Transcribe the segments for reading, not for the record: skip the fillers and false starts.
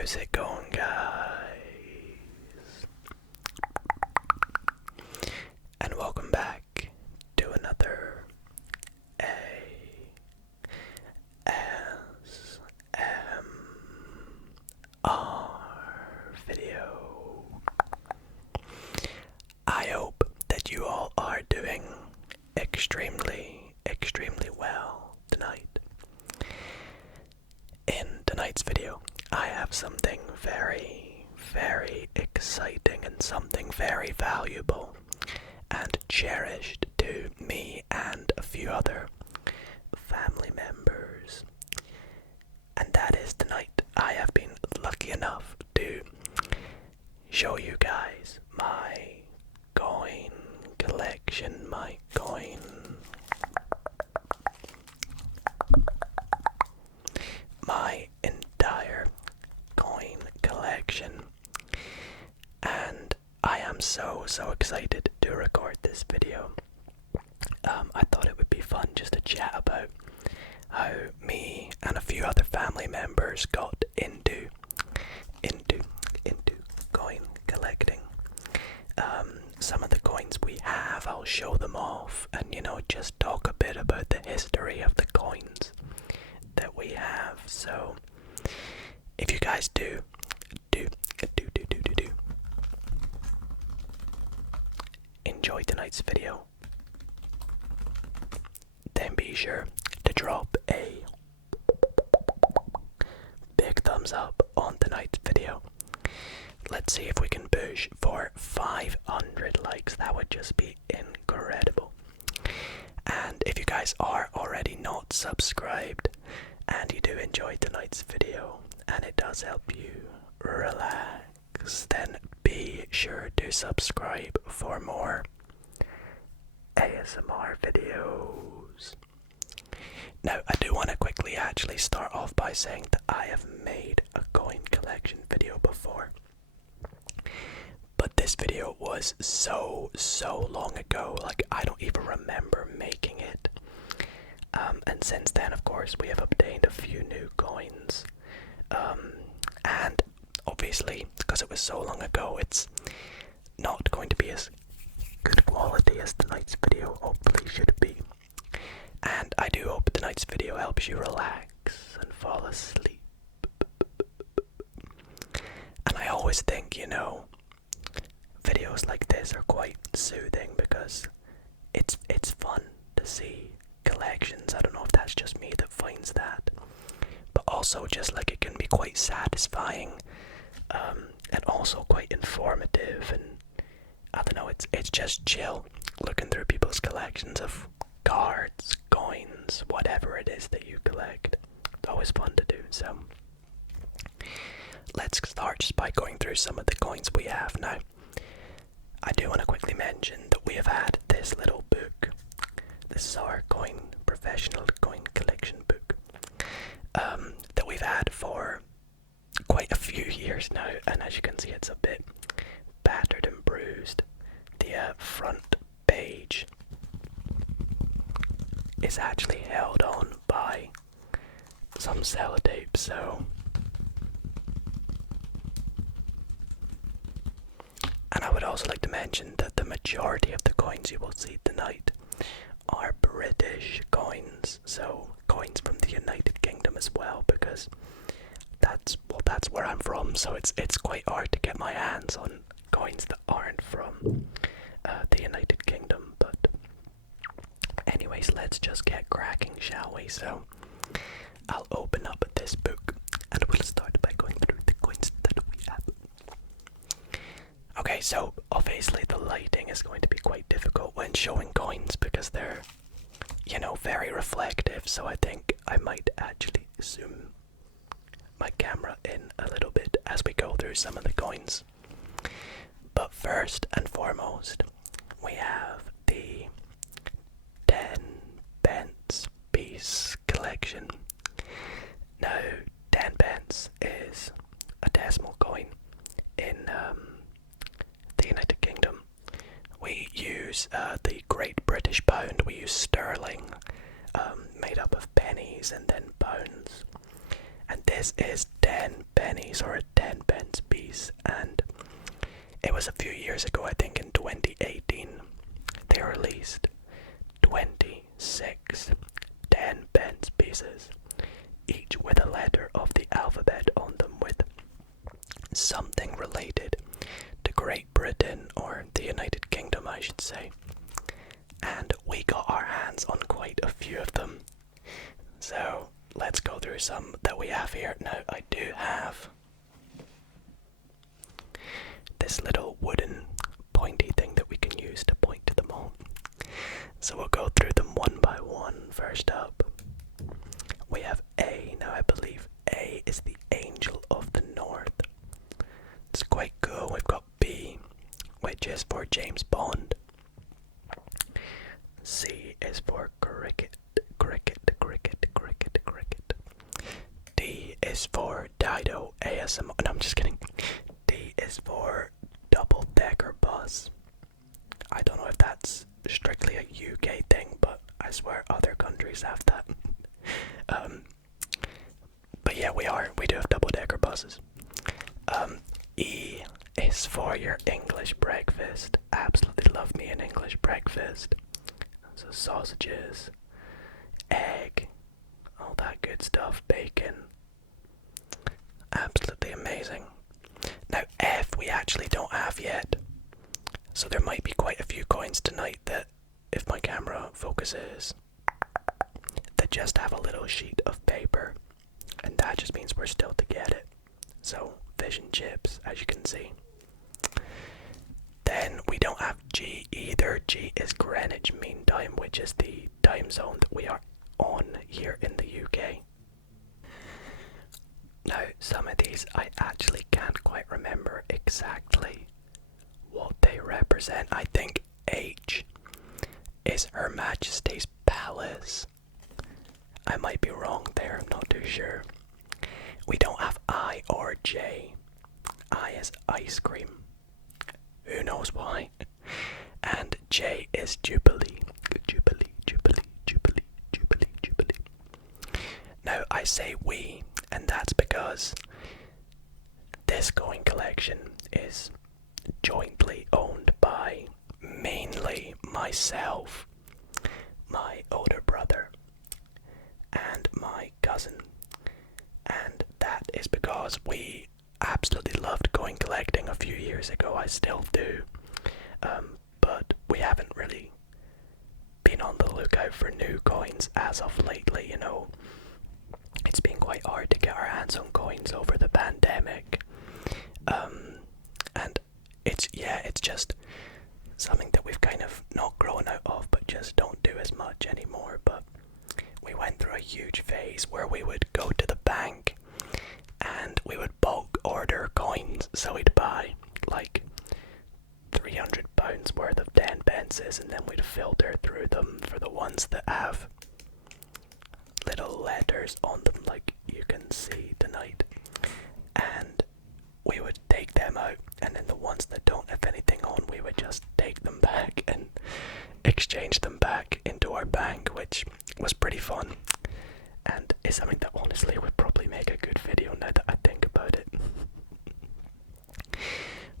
How's it going, guys? And welcome back to another ASMR video. I hope that you all are doing extremely well tonight. In tonight's video, I have something very exciting and something very valuable and cherished to me and a few other family members. And that is tonight I have been lucky enough to show you guys my coin collection, my entire coin collection, and I am so excited to record this video. I thought it would be fun just to chat about how me and a few other family members got into coin collecting. Some of the coins we have, I'll show them off and just talk a bit about the history of the coins that we have. So if you guys do enjoy tonight's video, then be sure to drop a big thumbs up on tonight's video. Let's see if we can push for 500 likes. That would just be incredible. And if you guys are already not subscribed and you do enjoy tonight's video and it does help you relax, then be sure to subscribe for more ASMR videos. Now, I do want to quickly actually start off by saying that I have made a coin collection video before, but this video was so long ago, like I don't even remember making it. And since then, of course, we have obtained a few new coins, and obviously because it was so long ago, it's not going to be as good quality as tonight's video hopefully should be. And I do hope tonight's video helps you relax and fall asleep. And I always think, videos like this are quite soothing because it's fun to see collections. I don't know if that's just me that finds that, but also just like it can be quite satisfying, and also quite informative, and I don't know, it's just chill looking through people's collections of cards, coins, whatever it is that you collect. It's always fun to do. So let's start just by going through some of the coins we have now. I do want to quickly mention that we have had this little book. This is our professional coin collection book, that we've had for quite a few years now, and as you can see, it's a bit battered and bruised. The front page is actually held on by some sellotape, so. And I would also like to mention that the majority of the coins you will see tonight are British coins, so coins from the United Kingdom as well, because that's where I'm from, so it's quite hard to get my hands on coins that aren't from the United Kingdom. But anyways, let's just get cracking, shall we? So I'll open up this book and we'll start by going through the coins that we have. Okay, so obviously the lighting is going to be quite difficult when showing coins because they're, very reflective, so I think I might actually zoom my camera in a little bit as we go through some of the coins. But first and foremost, we have the 10 pence piece collection. Now, 10 pence is a decimal coin in the United Kingdom. We use the Great British Pound. We use sterling, made up of pennies and then pounds. And this is 10 10 pennies or a 10 pence piece, and it was a few years ago, I think in 2018, they released 26 10 pence pieces, each with a letter of the alphabet on them with something related to Great Britain, or the United Kingdom I should say. And we got our hands on quite a few of them. So let's go through some that we have here. Now I do have this little wooden pointy thing that we can use to point to them all. So we'll go through them one by one. First up, we have A. Now I believe A is the Angel of the North. It's quite cool. We've got B, which is for James Bond. C is for cricket. D is for Dido ASMR. No, I'm just kidding. D is for double-decker bus. I don't know if that's strictly a UK thing, but I swear other countries have that. But yeah, we do have double-decker buses. E is for your English breakfast. Absolutely love me an English breakfast. So sausages, egg, all that good stuff, bacon. Absolutely amazing. Now F we actually don't have yet. So there might be quite a few coins tonight that, if my camera focuses, that just have a little sheet of paper. And that just means we're still to get it. So fish and chips, as you can see. Then we don't have G either. G is Greenwich Mean Time, which is the time zone that we are on here in the UK. Now, some of these I actually can't quite remember exactly what they represent. I think H is Her Majesty's Palace. I might be wrong there, I'm not too sure. We don't have I or J. I is ice cream. Who knows why? And J is Jubilee. Jubilee. Now I say we, and that's because this coin collection is jointly owned by mainly myself, my older brother, and my cousin. And that is because we absolutely loved coin collecting a few years ago. I still do, but we haven't really been on the lookout for new coins as of lately, you know. It's been quite hard to get our hands on coins over the pandemic, and it's just something that we've kind of not grown out of, but just don't do as much anymore. But we went through a huge phase where we would go to the bank and we would bulk order coins. So we'd buy like £300 worth of 10 pences, and then we'd filter through them for the ones that have little letters on them, like you can see tonight, and we would take them out, and then the ones that don't have anything on, we would just take them back and exchange them back into our bank, which was pretty fun, and is something that honestly would probably make a good video now that I think about it.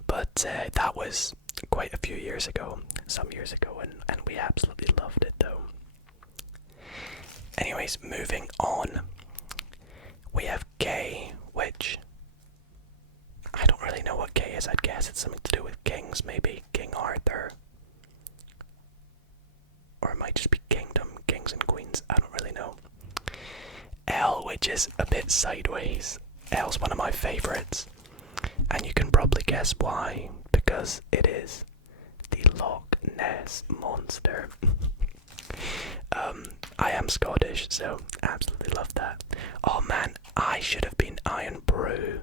But that was quite a few years ago, some years ago, and we absolutely loved it though. Anyways, moving on, we have K, which I don't really know what K is. I'd guess it's something to do with kings, maybe King Arthur, or it might just be kingdom, kings and queens, I don't really know. L, which is a bit sideways. L's one of my favourites, and you can probably guess why, because it is the Loch Ness Monster. I am Scottish, so absolutely love that. Oh man, I should have been Iron Brew.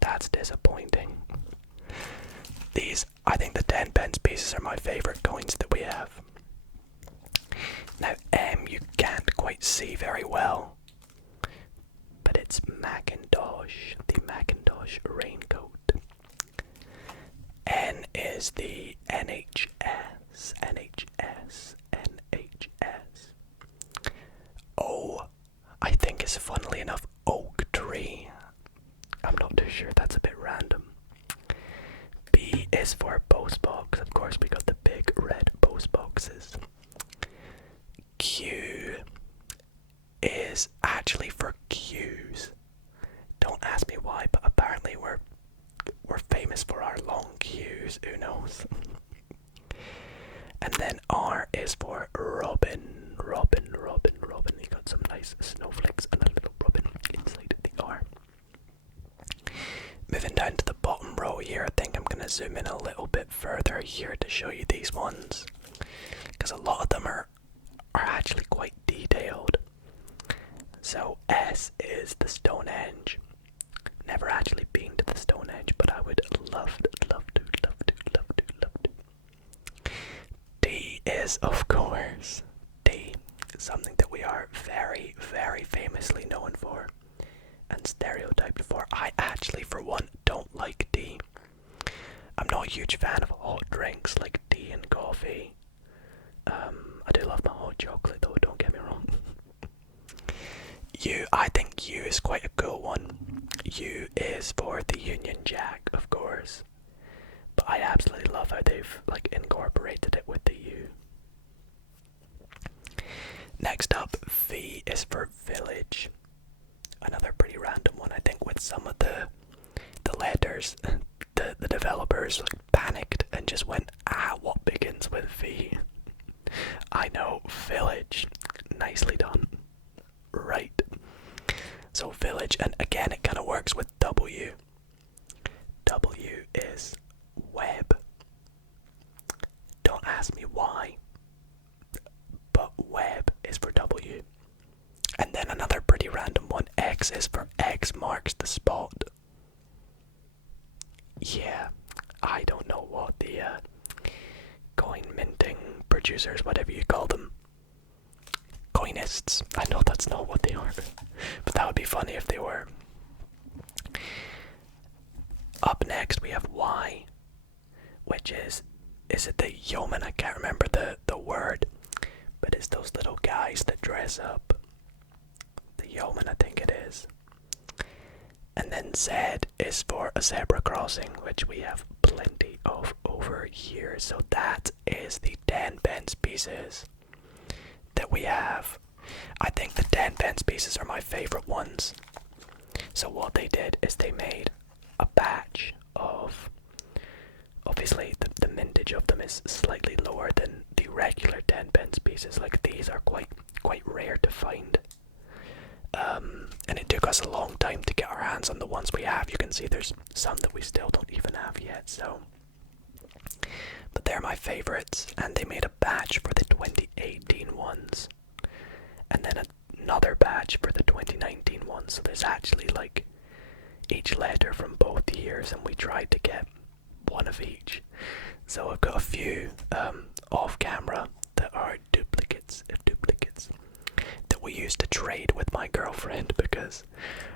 That's disappointing. I think the 10 pence pieces are my favourite coins that we have. Now M you can't quite see very well, but it's Macintosh, the Macintosh raincoat. N is the NHS. O, I think is funnily enough oak tree. is for post box. Of course, we got the big red post boxes. Q is actually for queues. Don't ask me why, but apparently we're famous for our long queues. Who knows? And then R is for Robin. Robin. You got some nice snowflakes and a little robin inside the R. Moving down to the bottom row here, I think I'm going to zoom in a little bit further here to show you these ones, because a lot of them are actually quite detailed. So S is the Stonehenge. Never actually been to the Stonehenge, but I would love to. D is, of course, D, something that we are very, very famously known for and stereotyped for. I actually, for one, don't like D. I'm not a huge fan of hot drinks like tea and coffee. I do love my hot chocolate though, don't get me wrong. U, I think U is quite a cool one. U is for the Union Jack, of course. But I absolutely love how they've incorporated it with the U. Next up, V is for village. Another pretty random one, I think, with some of the letters. The developers panicked and just went, what begins with V? I know, village. Nicely done. Right. So village, and again it kind of works with W. W is web. Don't ask me why, but web is for W. And then another pretty random one, X is for X marks the spot. Yeah, I don't know what the coin minting producers, whatever you call them, coinists, I know that's not what they are, but that would be funny if they were. Up next we have Y, which is it the yeoman? I can't remember the word, but it's those little guys that dress up. The yeoman, I think it is. And then Z is for a zebra crossing, which we have plenty of over here. So that is the 10 pence pieces that we have. I think the 10 pence pieces are my favourite ones. So what they did is they made a batch of, obviously the mintage of them is slightly lower than the regular 10 pence pieces. Like these are quite rare to find. And it took us a long time to get our hands on the ones we have. You can see there's some that we still don't even have yet, so. But they're my favourites, and they made a batch for the 2018 ones. And then another batch for the 2019 ones, so there's actually each letter from both years, and we tried to get one of each. So I've got a few off camera that are duplicates that we used to trade with my girlfriend, because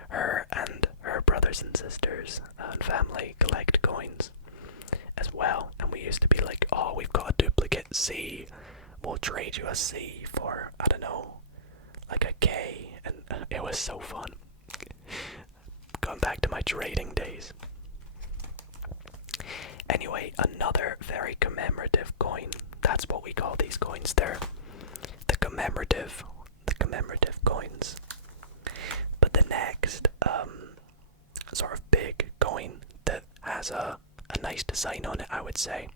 her and her brothers and sisters and family collect coins as well, and we used to be like, oh, we've got a duplicate C, we'll trade you a C for, I don't know, like a K, and it was so fun. Going back to my trading days. Anyway, another very commemorative coin. That's what we call these coins. They're the commemorative coins. But the next sort of big coin that has a nice design on it, I would say,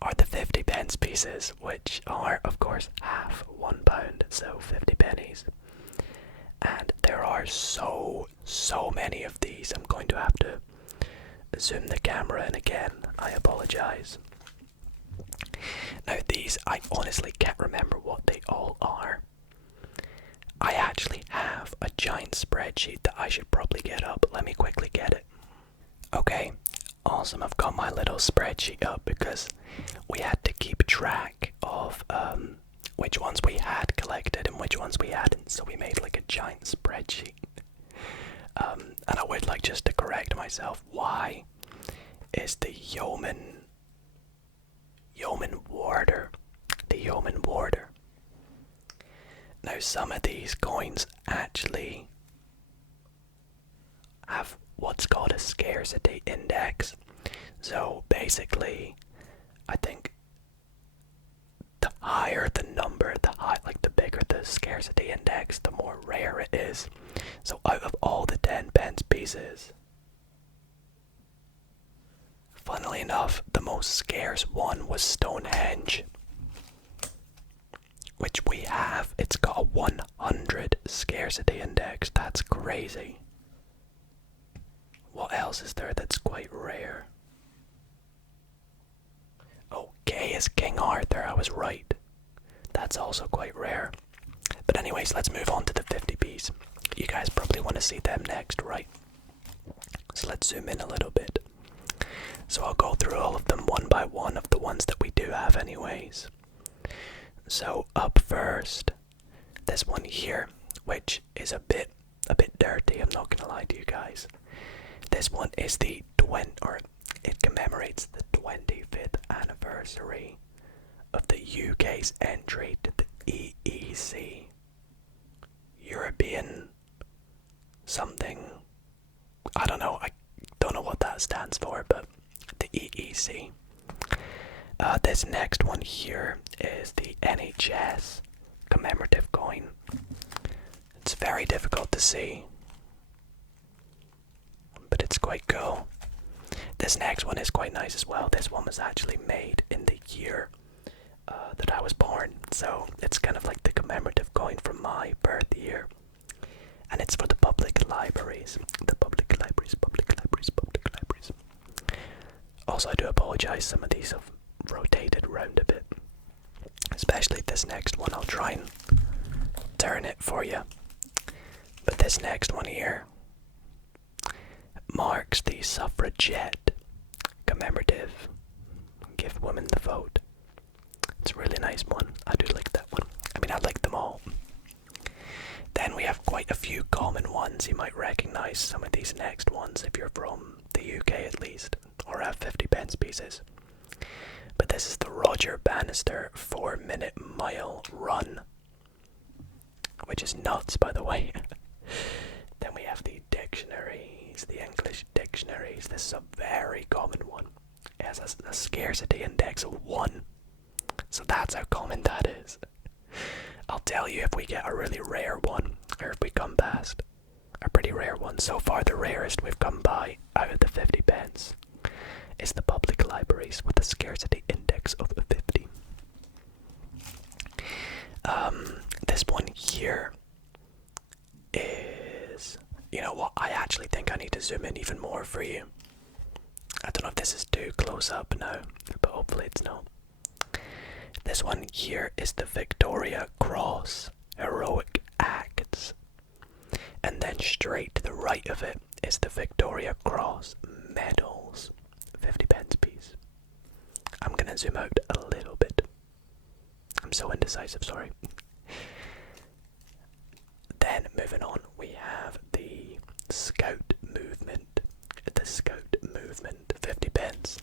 are the 50 pence pieces, which are, of course, half £1, so 50 pennies. And there are so many of these. I'm going to have to zoom the camera in again. I apologize. Now these, I honestly can't remember what they all are. I actually have a giant spreadsheet that I should probably get up. Let me quickly get it. Okay, awesome. I've got my little spreadsheet up because we had to keep track of which ones we had collected and which ones we hadn't. So we made a giant spreadsheet. And I would just to correct myself. Y is the yeoman warder. The yeoman warder. Now some of these coins actually have what's called a scarcity index. So basically, I think the higher the number, the bigger the scarcity index, the more rare it is. So out of all the 10 pence pieces, funnily enough, the most scarce one was Stonehenge, which we have. It's got a 100 scarcity index. That's crazy. What else is there that's quite rare? Oh, gay as King Arthur, I was right. That's also quite rare. But anyways, let's move on to the 50p's. You guys probably want to see them next, right? So let's zoom in a little bit. So I'll go through all of them one by one, of the ones that we do have anyways. So up first, this one here, which is a bit dirty, I'm not gonna lie to you guys. This one is it commemorates the 25th anniversary of the UK's entry to the EEC, European something. I don't know what that stands for, but the EEC. This next one here is the Nhs Commemorative Coin. It's very difficult to see, but it's quite cool. This next one is quite nice as well. This one was actually made in the year that I was born, so it's kind of like the commemorative coin from my birth year. And it's for the public libraries. Also, I do apologise, some of these have rotated around a bit. Especially this next one, I'll try and turn it for you. But this next one here marks the suffragette commemorative Give Women the Vote. It's a really nice one. I do like that one. I mean, I like them all. Then we have quite a few common ones. You might recognise some of these next ones if you're from the UK at least, or have 50 pence pieces. But this is the Roger Bannister 4-minute mile run, which is nuts, by the way. Then we have the dictionaries, the English dictionaries. This is a very common one. It has a scarcity index of 1. So that's how common that is. I'll tell you if we get a really rare one, or if we come past a pretty rare one. So far the rarest we've come by out of the 50 pence is the public libraries with a scarcity index of 50. This one here is, you know what, I actually think I need to zoom in even more for you. I don't know if this is too close up now, but hopefully it's not. This one here is the Victoria Cross Heroic Acts. And then straight to the right of it is the Victoria Cross Medals 50 pence piece. I'm gonna zoom out a little bit. I'm so indecisive, sorry. Then moving on, we have the Scout Movement. The Scout Movement 50 pence.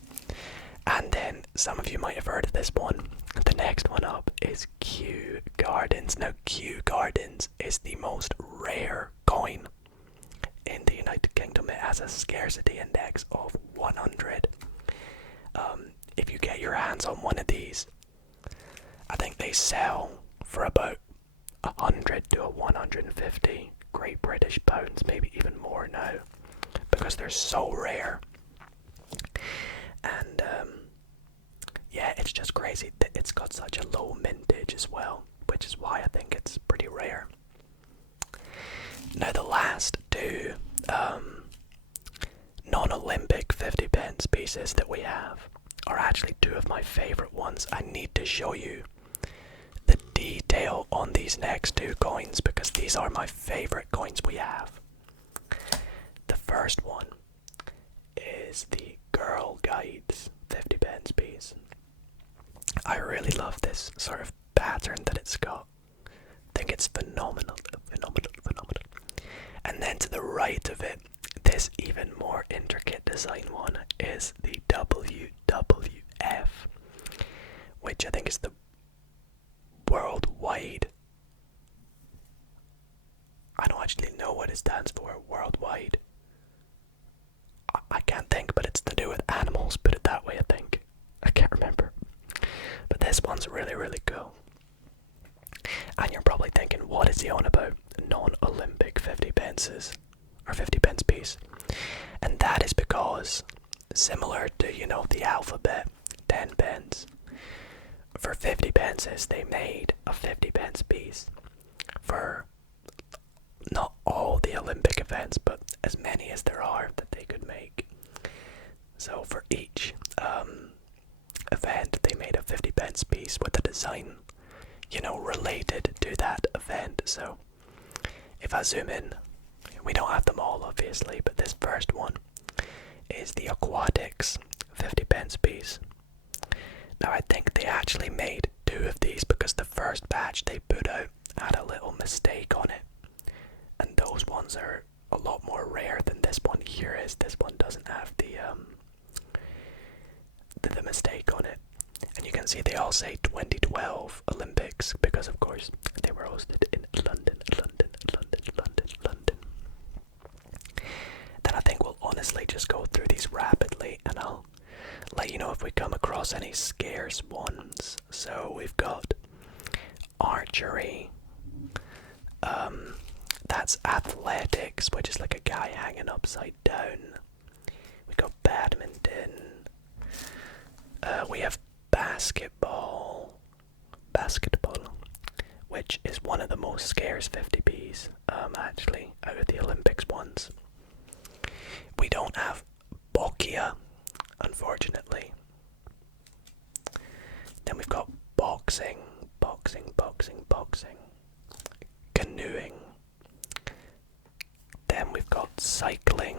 And then some of you might have heard of this one. The next one up is Kew Gardens. Now, Kew Gardens is the most rare coin in the United Kingdom. It has a scarcity index of 100. If you get your hands on one of these, I think they sell for about 100 to 150 Great British pounds, maybe even more now, because they're so rare. And yeah, it's just crazy that it's got such a low mintage as well, which is why I think it's pretty rare. Now the last two non-Olympic 50 pence pieces that we have are actually two of my favourite ones. I need to show you the detail on these next two coins because these are my favourite coins we have. The first one is the Girl Guides 50 pence piece. I really love this sort of pattern that it's got. I think it's phenomenal. And then to the right of it, this even more intricate design one is the WWF, which I think is the worldwide. I don't actually know what it stands for, worldwide. I can't think, but it's to do with animals, put it that way, I think. pieces, or 50 pence piece. And that is because, similar to, the alphabet, 10 pence, for 50 pences they made a 50 pence piece for not all the Olympic events, but as many as there are that they could make. So for each event they made a 50 pence piece with a design, related to that event. So if I zoom in, we don't have them all obviously, but this first one is the Aquatics 50 pence piece. Now I think they actually made 2 of these because the first batch they put out had a little mistake on it, and those ones are a lot more rare than this one here is. This one doesn't have the mistake on it, and you can see they all say 2012 Olympics because of course they were hosted in London. Then I think we'll honestly just go through these rapidly, and I'll let you know if we come across any scarce ones. So we've got archery, that's athletics, which is like a guy hanging upside down. We got badminton, we have basketball, which is one of the most scarce 50p's, actually, out of the Olympics ones. We don't have boccia, unfortunately. Then we've got boxing, canoeing. Then we've got cycling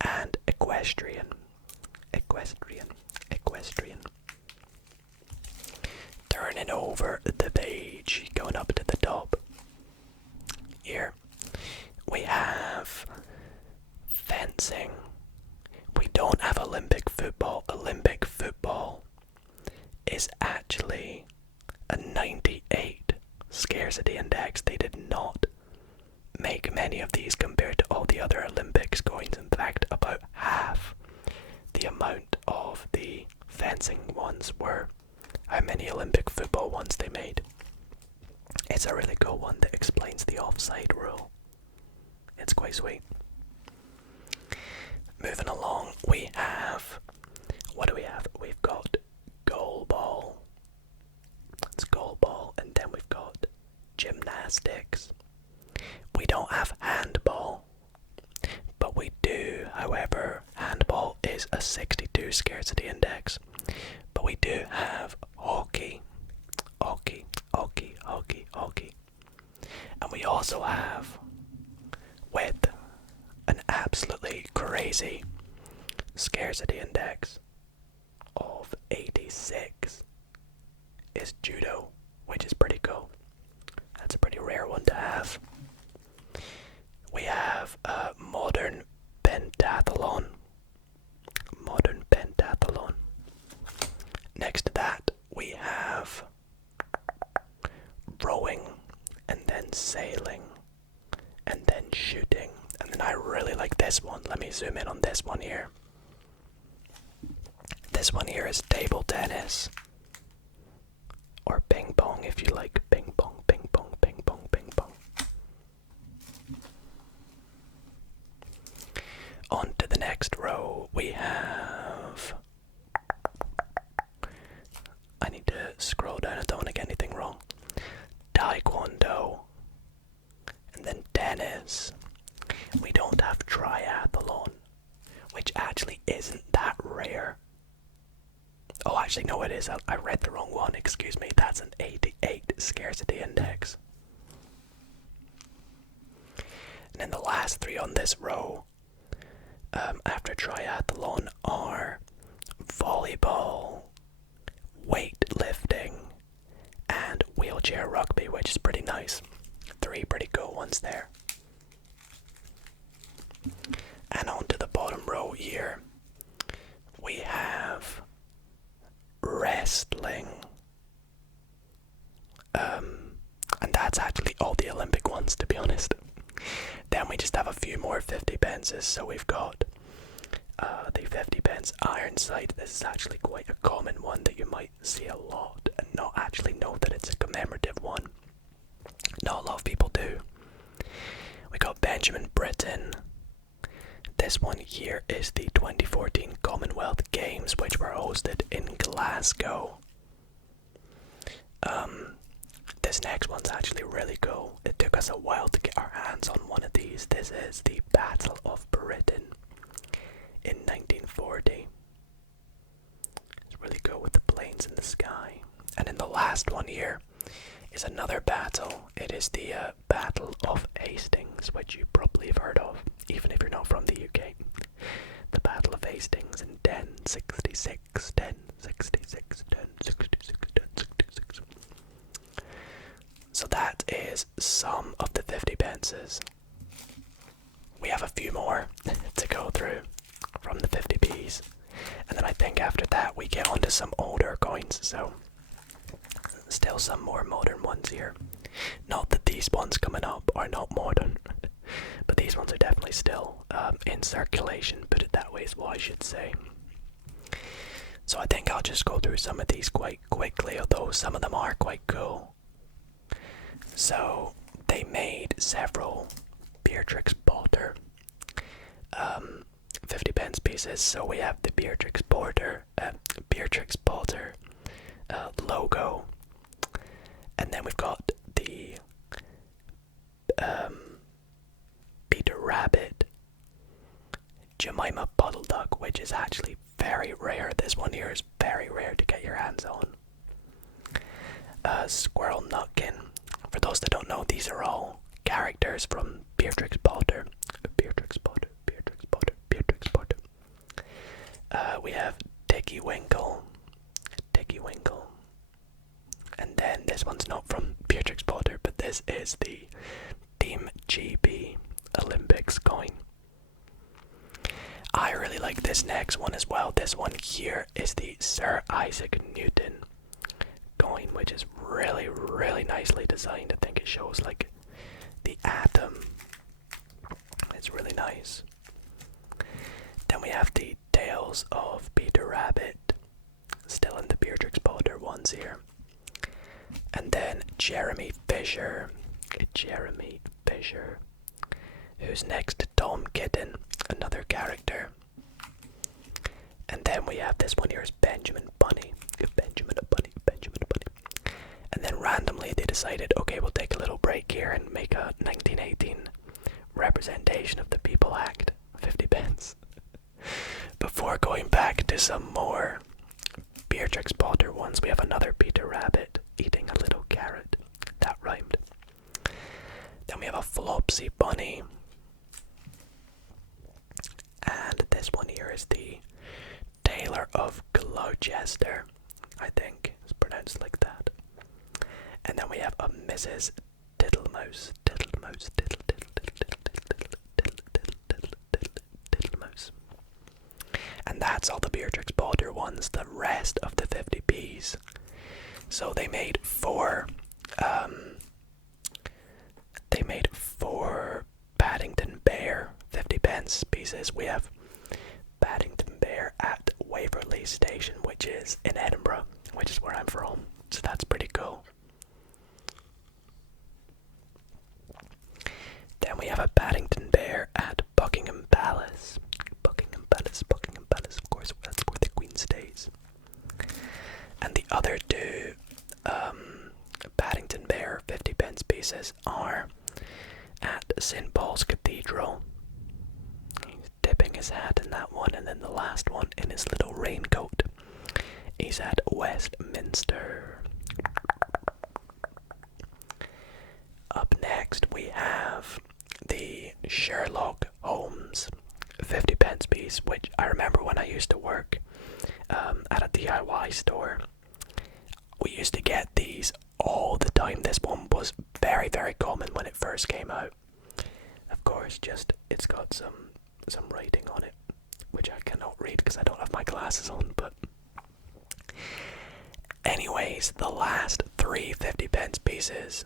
and equestrian. Turning over the page, going up to the top. Here we have fencing. We don't have Olympic football. Olympic football is actually a 98 scarcity index. They did not make many of these compared to all the other Olympics coins. In fact, about half the amount of the fencing ones were how many Olympic football ones they made. It's a really cool one that explains the offside rule. It's quite sweet. Moving along, we have, what do we have? We've got goalball. It's goalball, and then we've got gymnastics. We don't have handball, but we do, however, handball is a 62 scarcity index. But we do have hockey. And we also have, with an absolutely crazy scarcity index of 86, is judo, which is pretty cool. That's a pretty rare one to have. We have modern pentathlon. Next to that, we have rowing, and then sailing, and then shooting. And then I really like this one. Let me zoom in on this one here. This one here is table tennis, or ping pong if you like. Ping pong. On to the next row, we have, I need to scroll down, I don't want to get anything wrong. Taekwondo, and then tennis. We don't have triathlon, which actually isn't that rare. Oh, actually, no, it is. I read the wrong one, excuse me. That's an 88 scarcity index. And then the last 3 on this row, after triathlon, are volleyball, weightlifting, and wheelchair rugby, which is pretty nice. 3 pretty cool ones there. And on to the bottom row here, we have wrestling. And that's actually all the Olympic ones, to be honest. Then we just have a few more 50 pences. So we've got the 50 pence iron sight. This is actually quite a common one that you might see a lot and not actually know that it's a commemorative one. Not a lot of people do. We got Benjamin Britten. This one here is the 2014 Commonwealth Games, which were hosted in Glasgow. This next one's actually really cool. It took us a while to get our hands on one of these. This is the Battle of Britain in 1940. It's really cool with the planes in the sky. And then the last one here is another battle. It is the Battle of Hastings, which you probably have heard of, even if you're not from the UK. The Battle of Hastings in 1066, 1066, 1066, 1066. So that is some of the 50 pences. We have a few more to go through from the 50p's. And then I think after that we get onto some older coins, so still some more modern ones here. Not that these ones coming up are not modern, but these ones are definitely still in circulation, put it that way is what I should say. So I think I'll just go through some of these quite quickly, although some of them are quite cool. So they made several Beatrix Potter 50 pence pieces. So we have the Beatrix Potter logo, and then we've got the Peter Rabbit Jemima Puddle Duck, which is actually very rare. This one here is very rare to get your hands on. Squirrel Nutkin. For those that don't know, these are all characters from Beatrix Potter. Beatrix Potter, Beatrix Potter, Beatrix Potter. We have Dicky Winkle. Dicky Winkle. And then this one's not from Beatrix Potter, but this is the Team GB Olympics coin. I really like this next one as well. This one here is the Sir Isaac Newton coin, which is really, really nicely designed. I think it shows like the atom. It's really nice. Then we have the Tales of Peter Rabbit, still in the Beatrix Potter ones here. And then Jeremy Fisher, who's next to Tom Kitten, another character. And then we have this one here is Benjamin Bunny. And then randomly they decided, okay, we'll take a little break here and make a 1918 representation of the People Act, 50 pence. Before going back to some more Beatrix Potter ones, we have another Peter Rabbit eating a little carrot. That rhymed. Then we have a Flopsy Bunny. And this one here is the Tailor of Gloucester, I think it's pronounced like that. And then we have a Mrs. Tittlemouse. Tittlemouse. And that's all the Beatrix Potter ones, the rest of the 50p's. So they made four Paddington Bear 50 pence pieces. We have Paddington Bear at Waverley Station, which is in Edinburgh, which is where I'm from. So that's pretty cool. Then we have a Paddington Bear at Buckingham Palace. Buckingham Palace, of course, that's where the Queen stays. And the other two Paddington Bear 50 pence pieces are at St. Paul's Cathedral. He's dipping his hat in that one, and then the last one in his little raincoat. He's at Westminster. Up next we have the Sherlock Holmes 50 pence piece, which I remember when I used to work at a DIY store. We used to get these all the time. This one was very, very common when it first came out. Of course, just it's got some writing on it, which I cannot read because I don't have my glasses on, but anyways, the last three 50 pence pieces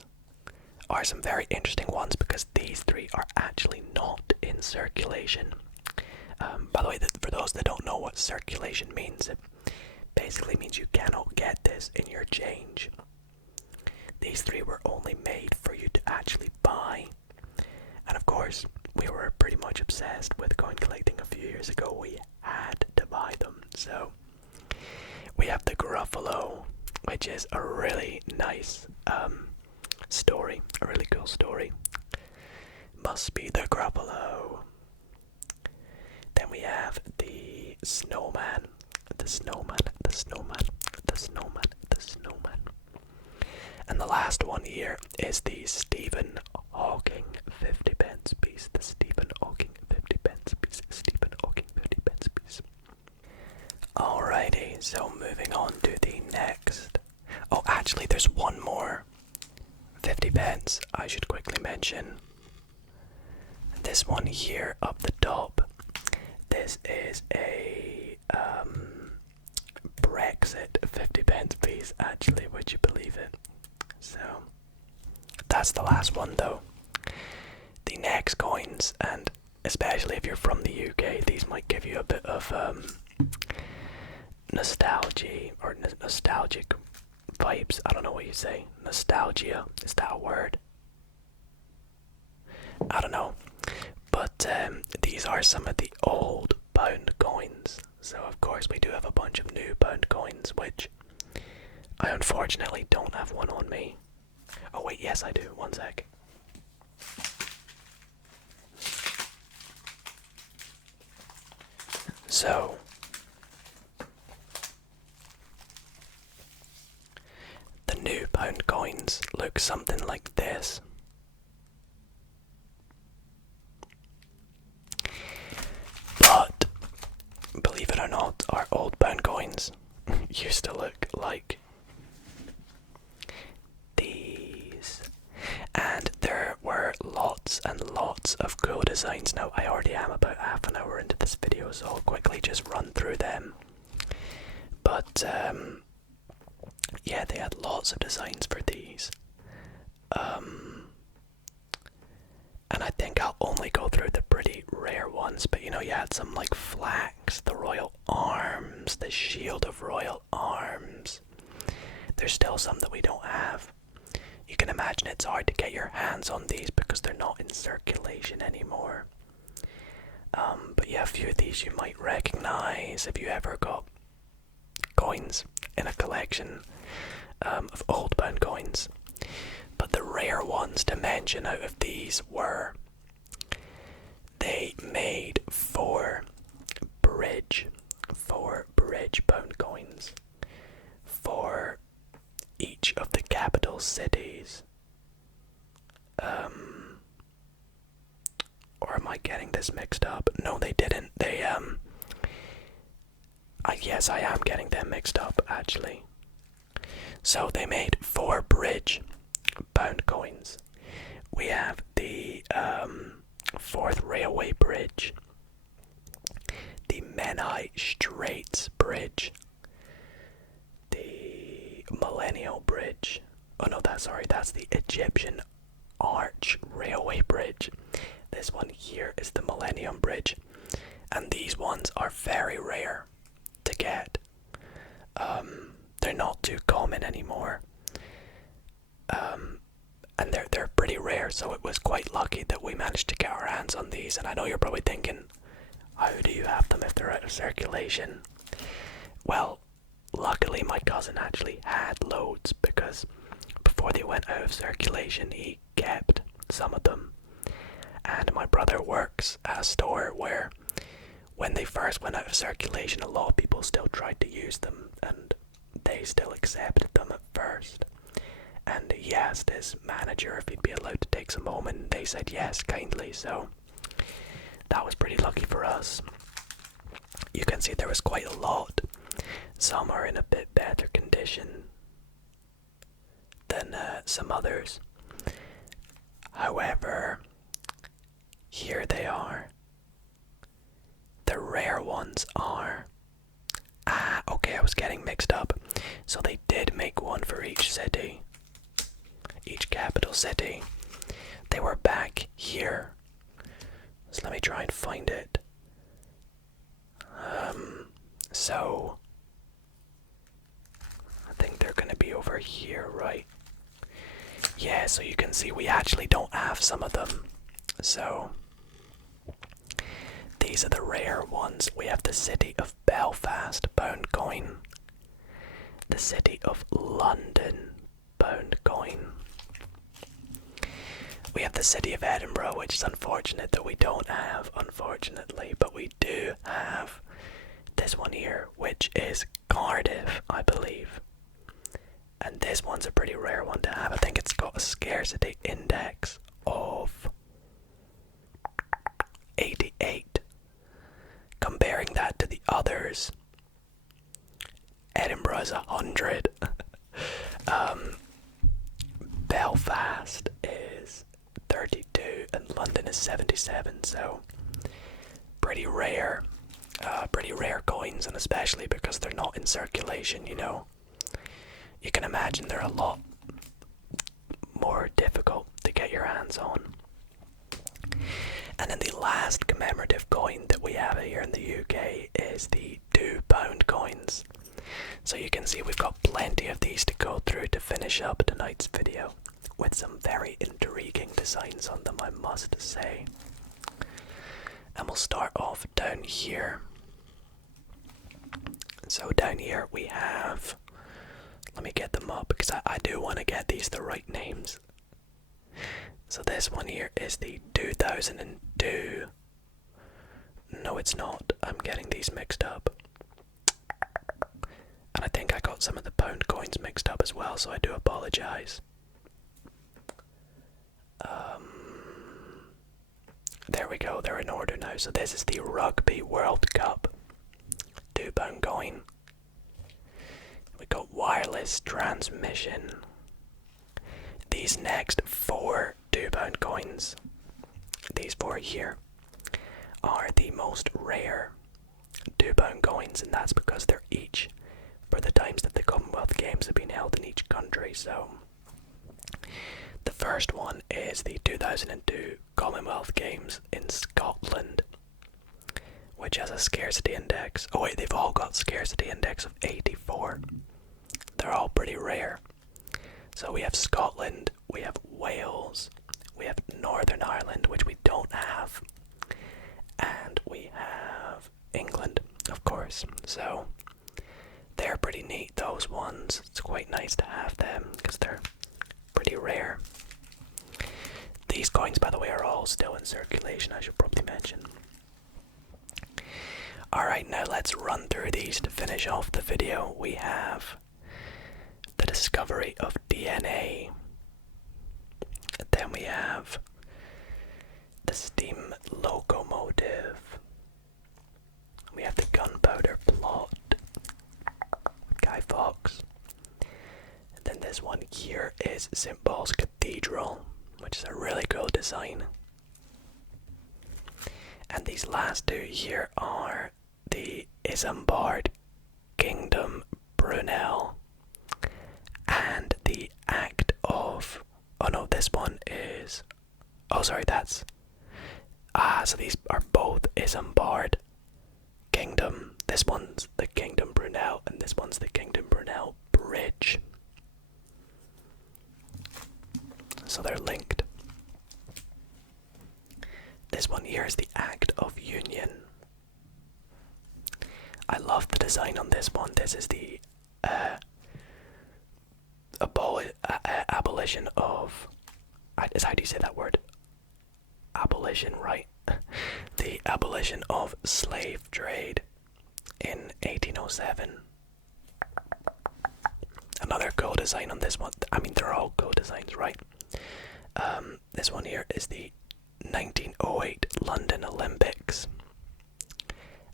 are some very interesting ones because these three are actually not in circulation. By the way, for those that don't know what circulation means, it basically means you cannot get this in your change. These three were only made for you to actually buy, And of course, we were pretty much obsessed with coin collecting a few years ago. We had to buy them. So we have the Gruffalo, which is a really nice story, a really cool story. Must be the Gruffalo. Then we have the snowman, the snowman, the snowman, the snowman, the snowman. And the last one here is the Stephen Hawking 50 pence piece. The Stephen Hawking 50 pence piece. Stephen Hawking 50 pence piece. Alrighty, so moving on to the next. Oh, actually, there's one more 50 pence I should quickly mention. This one here up the top. This is a Brexit 50 pence piece, actually, would you believe it? So, that's the last one though. The next coins, and especially if you're from the UK, these might give you a bit of nostalgia, or nostalgic vibes. I don't know what you say. Nostalgia, is that a word? I don't know. But these are some of the old pound coins. So of course we do have a bunch of new pound coins, which I unfortunately don't have one on me. Oh wait, yes I do. One sec. So the new pound coins look something like this. But believe it or not, our old pound coins used to look like these. And there were lots and lots of cool designs. Now, I already am about half an hour into this video, so I'll quickly just run through them. But, yeah, they had lots of designs for these. And I think I'll only go through the pretty rare ones, but you know, you had some like flags, the royal arms, the shield of royal arms. There's still some that we don't have. You can imagine it's hard to get your hands on these because they're not in circulation anymore. But yeah, a few of these you might recognize if you ever got coins in a collection of old pound coins. But the rare ones to mention out of these were they made four bridge pound coins for each of the capital cities. Or am I getting this mixed up? No, they didn't. They yes, I am getting them mixed up actually. So they made four bridge pound coins. We have the Fourth Railway Bridge, the Menai Straits Bridge, the Millennium Bridge. Oh no, that's the Egyptian Arch Railway Bridge. This one here is the Millennium Bridge, and these ones are very rare to get. They're not too common anymore. And they're pretty rare, so it was quite lucky that we managed to get our hands on these. And I know you're probably thinking, how do you have them if they're out of circulation? Well, luckily my cousin actually had loads, because before they went out of circulation he kept some of them. And my brother works at a store where when they first went out of circulation, a lot of people still tried to use them, and they still accepted them at first. And he asked his manager if he'd be allowed to take some home, and they said yes, kindly, so that was pretty lucky for us. You can see there was quite a lot. Some are in a bit better condition than some others. However, here they are. The rare ones are... okay, I was getting mixed up. So they did make one for each city. Each capital city. They were back here. So let me try and find it. So I think they're gonna be over here, right? Yeah, so you can see we actually don't have some of them. So these are the rare ones. We have the City of Belfast pound coin, the City of London pound coin. We have the City of Edinburgh, which is unfortunate that we don't have, unfortunately, but we do have this one here, which is Cardiff, I believe. And this one's a pretty rare one to have. I think it's got a Scarcity Index of 88. Comparing that to the others, Edinburgh is 100. Belfast is 32 and London is 77, so pretty rare coins, and especially because they're not in circulation, you know. You can imagine they're a lot more difficult to get your hands on. And then the last commemorative coin that we have here in the UK is the £2 coins. So you can see we've got plenty of these to go through to finish up tonight's video, with some very intriguing designs on them, I must say. And we'll start off down here. So down here we have, let me get them up because I do want to get these the right names. So this one here is the 2002. No, it's not. I'm getting these mixed up. And I think I got some of the pound coins mixed up as well, so I do apologise. There we go, they're in order now. So this is the Rugby World Cup £2 coin. We got wireless transmission. These next 4 £2 coins, these 4 here, are the most rare £2 coins, and that's because they're each for the times that the Commonwealth Games have been held in each country. So the first one is the 2002 Commonwealth Games in Scotland, which has a scarcity index. Oh wait, they've all got scarcity index of 84. They're all pretty rare. So we have Scotland, we have Wales, we have Northern Ireland, which we don't have, and we have England, of course. So they're pretty neat, those ones. It's quite nice to have them because they're pretty rare. These coins, by the way, are all still in circulation, I should probably mention. Alright, now let's run through these to finish off the video. We have the discovery of DNA. Then we have the steam locomotive. We have the gunpowder plot, Guy Fawkes. And then this one here is St. Paul's Cathedral, which is a really cool design. And these last 2 here are the Isambard Kingdom Brunel and the Act of, oh no, this one is, oh sorry, that's, so these are both Isambard Kingdom. This one's the Kingdom Brunel and this one's the Kingdom Brunel Bridge. So they're linked. This one here is the Act of Union. I love the design on this one. This is the abolition of, how do you say that word? Abolition, right? The abolition of slave trade in 1807. Another cool design on this one. I mean, they're all cool designs, right? This one here is the 1908 London Olympics.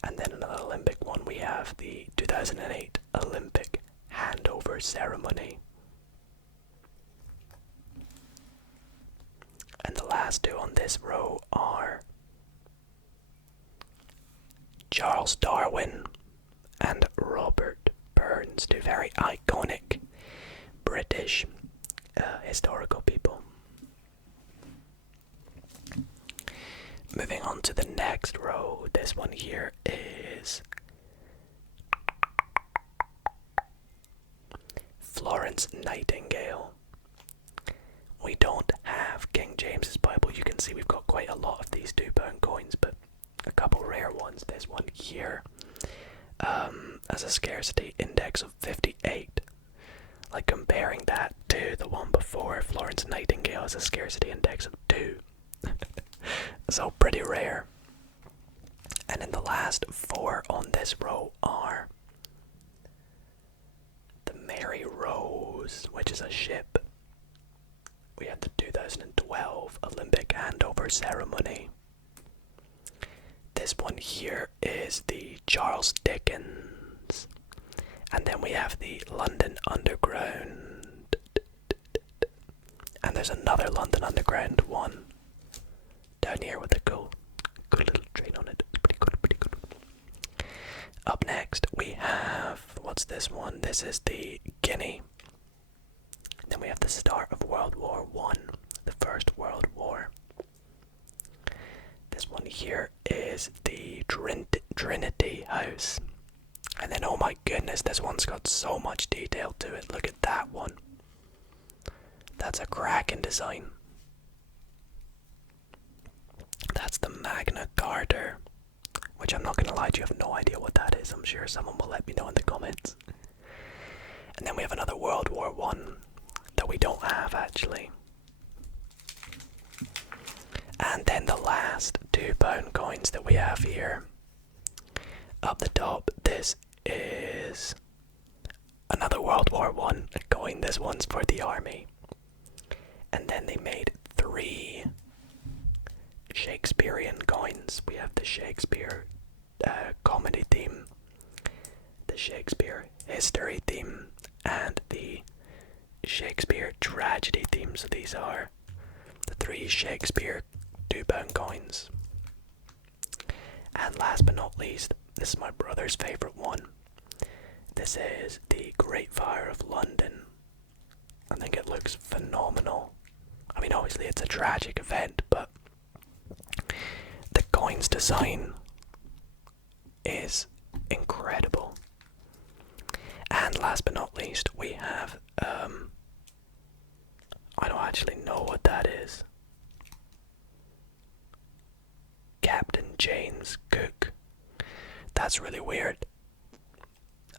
And then another Olympic one, we have the 2008 Olympic handover ceremony. And the last 2 on this row are Charles Darwin and Robert Burns, 2 very iconic British historical people. Moving on to the next row, this one here is Florence Nightingale. We don't have King James's Bible, you can see we've got quite a lot of these £2 coins, but a couple rare ones. This one here has a scarcity index of 58. Like, comparing that to the one before, Florence Nightingale has a scarcity index of 2. So pretty rare. And then the last 4 on this row are the Mary Rose, which is a ship. We had the 2012 Olympic handover ceremony. This one here is the Charles Dickens. And then we have the London Underground. And there's another London Underground one down here with a cool little train on it. It's pretty good, pretty good. Up next we have, what's this one? This is the Guinea. Then we have the start of World War I, the First World War. This one here is the Trinity House. And then, oh my goodness, this one's got so much detail to it. Look at that one. That's a cracking design. That's the Magna Carta, which I'm not going to lie to you, I have no idea what that is. I'm sure someone will let me know in the comments. And then we have another World War I that we don't have, actually. And then the last £2 coins that we have here. Up the top, this is another World War I coin. This one's for the army. And then they made 3 Shakespearean coins. We have the Shakespeare comedy theme, the Shakespeare history theme, and the Shakespeare tragedy theme. So these are the 3 Shakespeare £2 coins. And last but not least, this is my brother's favourite one. This is the Great Fire of London. I think it looks phenomenal. I mean, obviously it's a tragic event, but the coin's design is incredible. And last but not least, we have, I don't actually know what that is. Captain James Cook. That's really weird.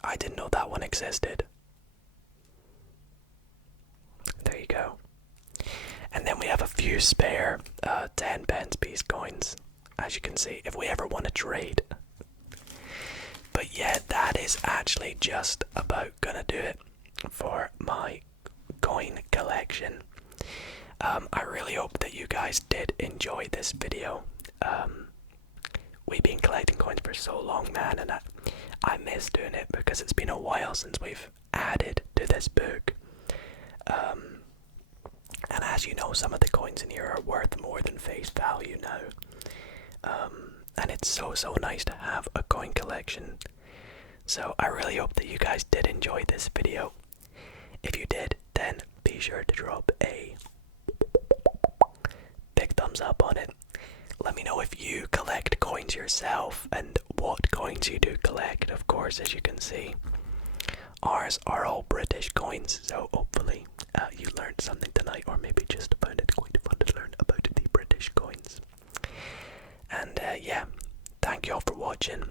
I didn't know that one existed. There you go. And then we have a few spare 10 pence piece coins, as you can see, if we ever want to trade. But yeah, that is actually just about gonna do it for my coin collection. I really hope that you guys did enjoy this video. We've been collecting coins for so long, man, and I miss doing it because it's been a while since we've added to this book. And as you know, some of the coins in here are worth more than face value now. And it's so nice to have a coin collection. So I really hope that you guys did enjoy this video. If you did, then be sure to drop a big thumbs up on it. Let me know if you collect coins yourself and what coins you do collect. Of course, as you can see, ours are all British coins, so hopefully you learned something tonight, or maybe just found it quite fun to learn about the British coins. And yeah, thank you all for watching,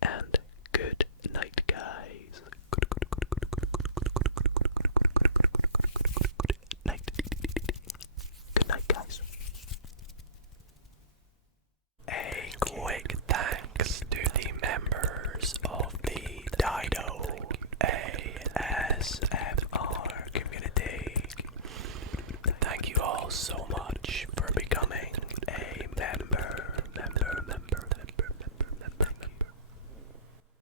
and good night, guys. Good night. Good night, guys. A quick